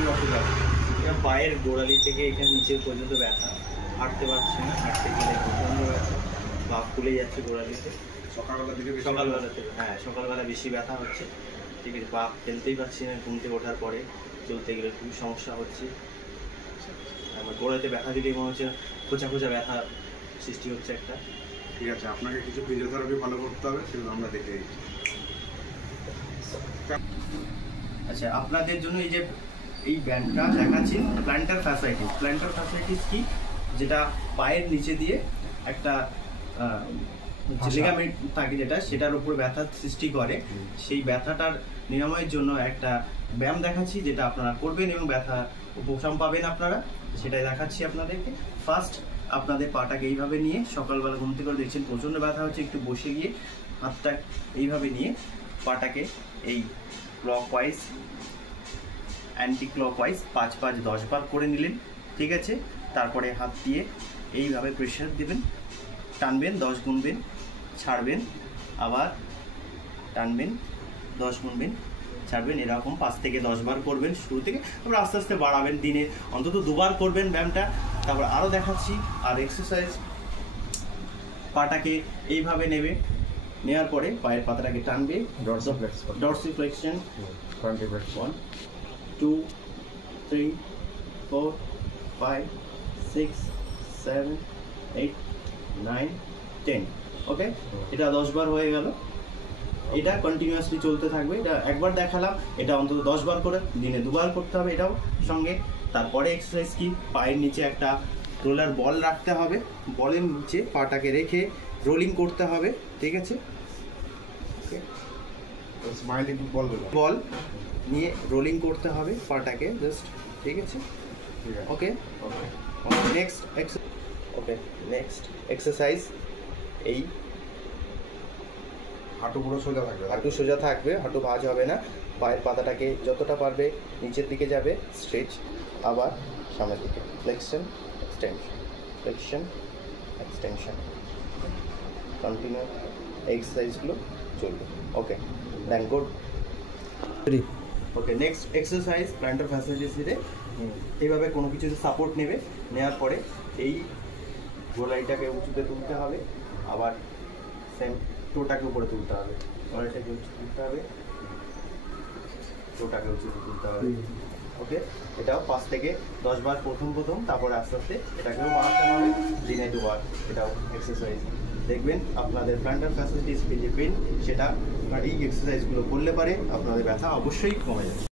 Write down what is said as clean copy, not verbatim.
কি অসুবিধা? পায়ের গোড়ালি থেকে এখানে নিচে পর্যন্ত ব্যথা, হাঁটতে পারছি না, হাঁটতে গেলে প্রচণ্ড ব্যথা, পা ফুলে যাচ্ছে গোড়ালিতে। সকালবেলা দিকে সকালবেলাতে, হ্যাঁ সকালবেলা বেশি ব্যথা হচ্ছে, ঠিক আছে। পা ফেলতেই পারছি না, ঘুম থেকে ওঠার পরে চলতে গেলে খুবই সমস্যা হচ্ছে। আমার গোড়াতে ব্যথা দিলেই মনে হচ্ছে খোঁচা খোঁচা ব্যথা সৃষ্টি হচ্ছে একটা। ঠিক আছে, আপনাকে কিছু ফিজিওথেরাপি ফলো করতে হবে, সেগুলো আমরা দেখে দিচ্ছি। আচ্ছা, আপনাদের জন্য এই যে এই ব্যান্ডটা দেখাচ্ছি, প্ল্যান্টার ফ্যাসাইটিস। প্ল্যান্টার ফ্যাসাইটিস কি? যেটা পায়ের নিচে দিয়ে একটা লিগামেন্ট থাকে যেটা, সেটার উপর ব্যথা সৃষ্টি করে। সেই ব্যথাটার নিরাময়ের জন্য একটা ব্যায়াম দেখাচ্ছি, যেটা আপনারা করবেন এবং ব্যথা উপশম পাবেন আপনারা। সেটাই দেখাচ্ছি আপনাদেরকে। ফার্স্ট আপনাদের পাটাকে এইভাবে নিয়ে, সকালবেলা ঘুম থেকে দেখছেন প্রচণ্ড ব্যথা হচ্ছে, একটু বসে গিয়ে হাতটা এইভাবে নিয়ে পাটাকে এই ক্লকওয়াইজ অ্যান্টি ক্লকওয়াইজ 5-5-10 বার করে নিলেন, ঠিক আছে। তারপরে হাত দিয়ে এইভাবে প্রেশার দেবেন, টানবেন, 10 গুনবেন, ছাড়বেন, আবার টানবেন, 10 গুনবেন, ছাড়বেন। এরকম 5 থেকে 10 বার করবেন শুরু থেকে, তারপর আস্তে আস্তে বাড়াবেন। দিনে অন্তত 2 বার করবেন ব্যায়ামটা। তারপর আরও দেখাচ্ছি আর এক্সারসাইজ। পাটাকে এইভাবে নেবে, নেওয়ার পরে পায়ের পাতাটাকে টানবে, ডরসিফ্লেকশন 1 2 3 4 5 6 7 8 9 10। ওকে, এটা 10 বার হয়ে গেল। এটা কন্টিনিউয়াসলি চলতে থাকবে। এটা একবার দেখালাম, এটা অন্তত 10 বার করে দিনে 2 বার করতে হবে এটাও সঙ্গে। তারপরে এক্সারসাইজ কি? পায়ের নিচে একটা রোলার বল রাখতে হবে, বলের নিচে পাটাকে রেখে রোলিং করতে হবে, ঠিক আছে। স্মাইলিং বল নিয়ে রোলিং করতে হবে পাটাকে জাস্ট, ঠিক আছে। ওকে, নেক্সট এক্সারসাইজ। এই হাঁটু পুরো সোজা থাকবে, হাঁটু সোজা থাকবে, হাঁটু ভাঁজ হবে না। পায়ের পাতাটাকে যতটা পারবে নিচের দিকে যাবে, স্ট্রেচ, আবার সামনের দিকে, flexion extension, flexion extension, continue এক্সারসাইজগুলো চলবে। Okay, then good. Okay, next exercise plantar ফ্যাসাইটিসে এইভাবে কোনো কিছু সাপোর্ট নেবে, নেওয়ার পরে এই গোলাইটাকে উঁচুতে তুলতে হবে, আবার সেম টোটাকে উপরে তুলতে হবে, গোলাইটাকে উঁচু তুলতে হবে, টোটাকে উঁচুতে তুলতে হবে। ওকে, এটাও 5 থেকে 10 বার প্রথম, তারপরে আস্তে আস্তে এটাকেও বাড়াতে হবে, দিনে 2 বার। এটাও এক্সারসাইজ। দেখবেন আপনাদের প্ল্যান্টার ফ্যাসাইটিস যে পেন, সেটা এই এক্সারসাইজগুলো করলে পারে আপনাদের ব্যথা অবশ্যই কমে যাবে।